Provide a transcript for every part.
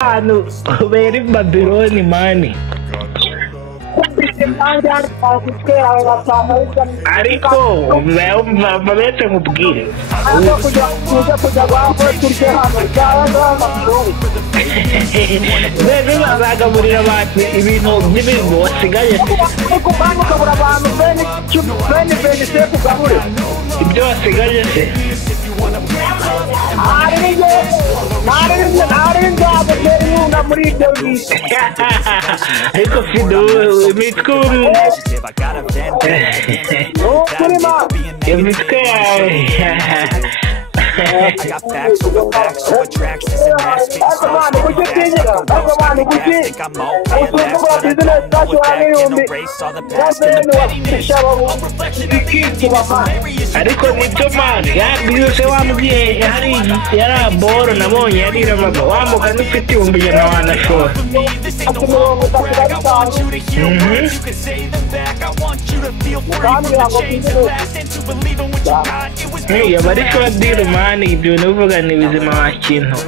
Ano, very Babylon money. Ariko, babetse mubwire. Bebe bazagaburira abantu ibintu by'ibintu wasigaye. Ibyo wasigaye se. Ariko fido imitwe I got facts over facts over tracks. This and that spit slow. Think I'm all paying last, but I don't know it back. Can't erase all the past and the pettiness. A reflection of the emptiness. ariko nibyo man yabyuse wambwiye yari boro nabonye yari rabaga wamuka n'ufite ibihumbi ijana wanashora yaba ari shora deal man ibyo nuvuga ni bizima wa kintu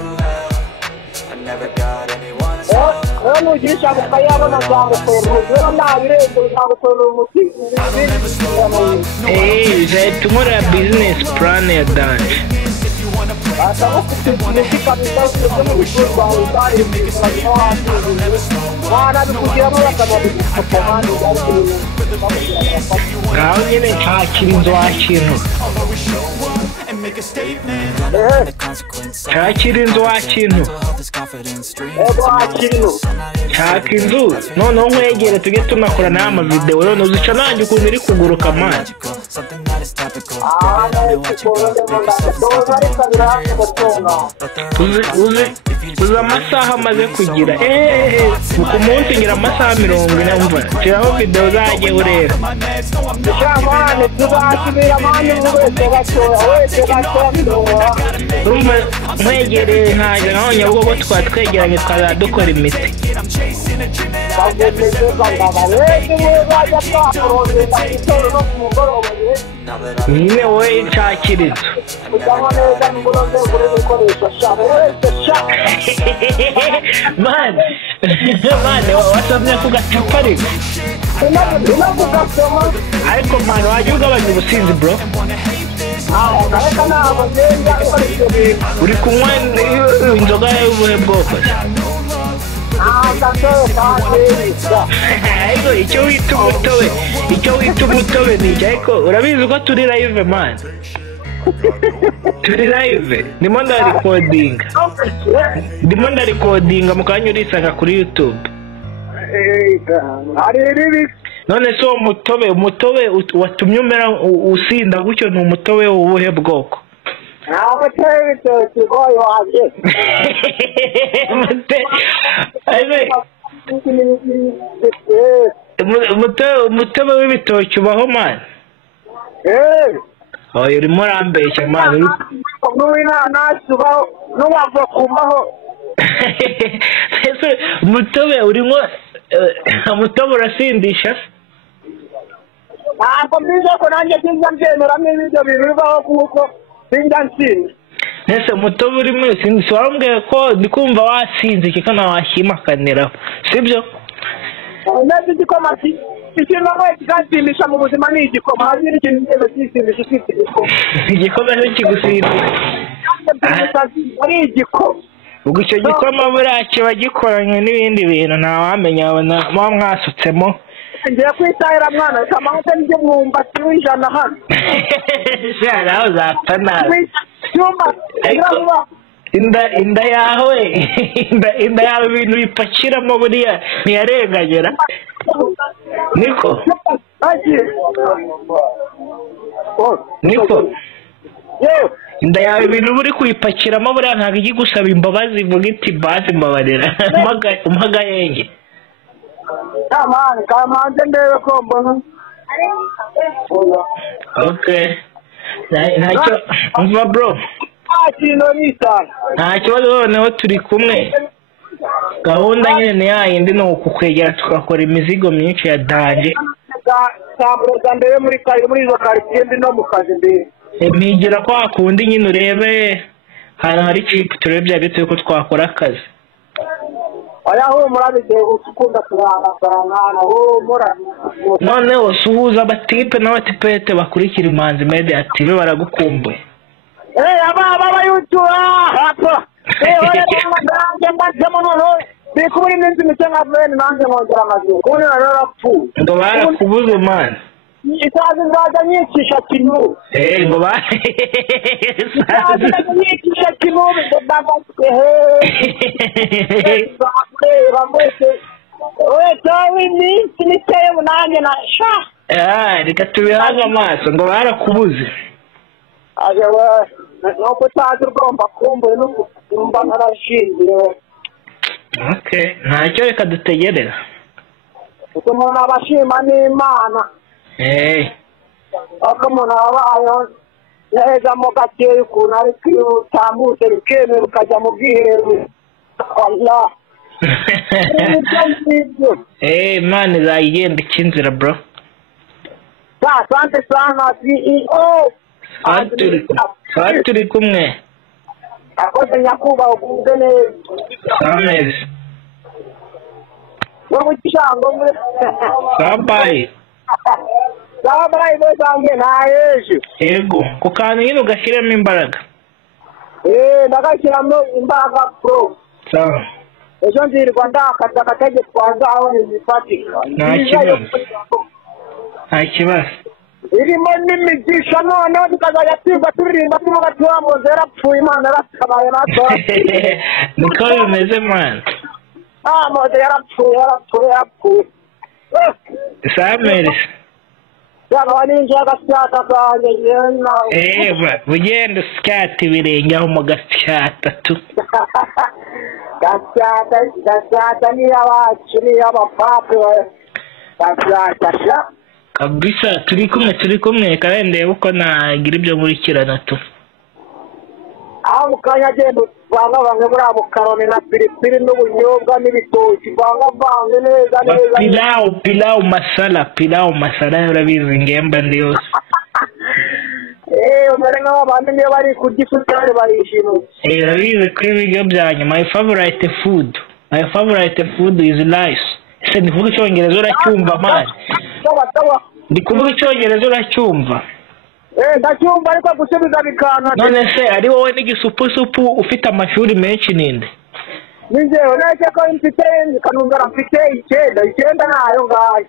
tumura business plan ya dance ngaho nyine ntakiri inzu wakintu ntakiri inzu wakintu nshaka inzu noneho nkwegere tujye tunakora n'aya mavideo none uzica nanjye ukuntu iri kuguruka man uzi amasaha amaze kugira ku munsi ngira amasaha 40 umva shiraho video uzajye ureba urumva nkwegereye ntajya naho nyabugogo twatwegeranye twazadukora imiti nyine wowe nshakiriza man wasabye ku gacupa ariko ariko man wajya ugabanya ubusinzi bro uri kunywa inzoga y'ubuhe bwoko ariko icyo wita umutobe ni iki ariko urabizi ko turi live man turi live ndimo ndarikodinga mu kanya urisanga kuri YouTube none so umutobe watumye umera usinda gutyo ni umutobe w'ubuhe bwoko umutobe w'ibitoki ubaho man oya urimo urambeshya man umutobe urimo umutobe urasindisha ntabwo mbiza ko nanjye sinjya mbyemera n'ibyo bibaho kuko sinjya nsinda nese umutobe urimo sindisha warambwiye ko ndikumva wasinze kiko nawashimakanira sibyo nese igikoma ikintu nawe kigasindisha mu buzima ni igikoma hazira ikintu cyose kisindisha ufite igikoma cyo kigusindisha ari igikoma ubwo icyo gikoma buriya kiba gikoranye n'ibindi bintu ntawamenya muba mwasutsemo ngiye kwitahira mwana kamahute n'ibyo mwumbati w'ijana hano nawe uzapfa nabi inda yawe ibintu bipakiramo buriya ntiyarengagera niko inda yawe ibintu buri kuyipakiramo buriya ntabwo ijya gusaba imbabazi ivuga iti basi mbabarira umagayenge kamanze ndebe ko mbona okay ntacyo umva bro nta kibazo noneho turi kumwe gahunda nyine ni yayindi ni ukukwegera tugakora imizigo myinshi ya danje ndebe muri izo karitsiye ndi no mu kazi mbere mpigira ko hakundi nyine urebe hano hari chip turebye byo ko twakora akazi Oya humura bitewe ukunda kurangana humura. None usuhuza abatipe n'abatipete bakurikira Imanzi Media TV baragukumbuye. Aba YouTube hapa. Oya ndamanje bikuburi n'inzi mitenga vene nanjye ngongera amazuru. Kuni narapfu. Ngo barakubuze man. Isazi ngaza nyikisha kinu. Ngo ba. Isazi nyikisha kinu ndabanga bamwese. Oye tawi ni siniteye munanye na sha. Reka tubihaga amaso ngo barakubuze. Ajewe nuko tazi ugomba kumbuye nuko umba narashingiye. Okay, ntacyo reka dutegerera. Kuko umuntu abashima n'Imana. Umuntu abayeho neza mu gakeya ukuntu ari kwitambutse rikemera ukajya mu bwiherero. Allah. Imana izayigenda ikinzira bro. Asante sana CEO. Turi kumwe. Akoze nyakubahwa ukunze neza. Amezi. Wowe cyangwa mwe. Sabayi. Sabayi bezange nayeje. Yego, kukantu nyine ugashyiramo imbaraga. Ndagashyiramo imbaraga pro. Sawa. Ejo ndirwa ndakaza akatege twanza aho nifatika. Nta kibazo. Irimo n'imigisha noneho tukazajya twiga turirimba tuvuga tuwamuze yarapfuye Imana yaratabaye natwe. Niko bimeze man. Moze yarapfuye. Samerisi. Yaba ninjye agasyata kanjye yena. Bugenda usyata ibirenge aho mu gasyata tu. Gasyata ni abacu ni abapape. Gasyata sha. Kabisa turi kumwe kandi ndebe uko nagira ibyo nkurikirana tu. Aho mukanya agenda banga muri abo karone na piripiri n'ubunyobwa n'ibitoki banga neza. Pilau masala urabizi ngemba ndi yose. Umere nk'abandi niyo bari kurya ifutari barishima. Urabizi ko ibiryo byanyu my favorite food is rice. Ese ndivuga icyongereza uracyumva man. Ndi kuvuga icyongereza uracyumva. Ndacyumva ariko gusubiza bikana. None se ari wowe n'igisupu ufite amashuri menshi ninde? Ninjewe nake ko mfite kanungara mfite 9 nayo ngaye.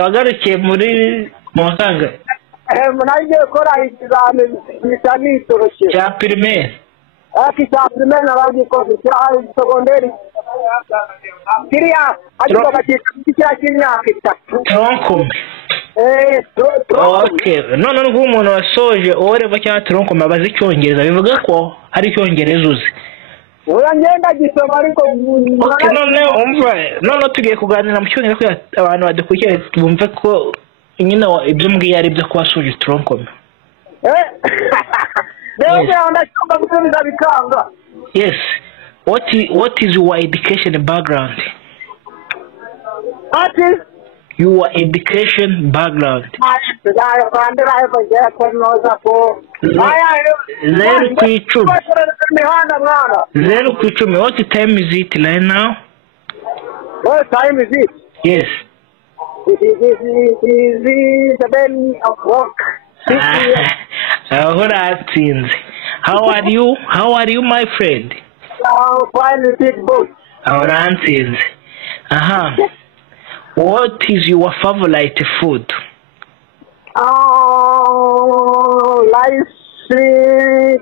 Wagarukiye muri Monsanga. Nagiye gukora ikizamini mitanitoroshe. Cya primaire. Akisa primaire nabagi ko cya secondary. Kiriya ariko bakita cy'imyaka 3. Tronkom. Okay, none umuntu wasoje oreva cyangwa tronkom abazi icyongereza bivuga ko hari icyongereza uzi. Oya ngenda gisoma ariko none tugiye kuganira mu cyongereza ko abantu badukurikiye bumve ko nyine ibyo mbwiye ari byo kwasoje tronkom. Yes. What is your education background? What is your education background? Zero kwicumi. What time is it right now? What time is it? Yes. It is 7 o'clock. How are you my friend? Fine with it both. What is your favorite food? Rice,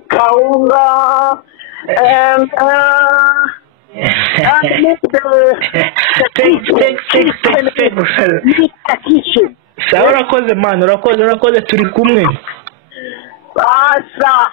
kaunga, and Sawa urakoze man, urakoze turi kumwe. Asa.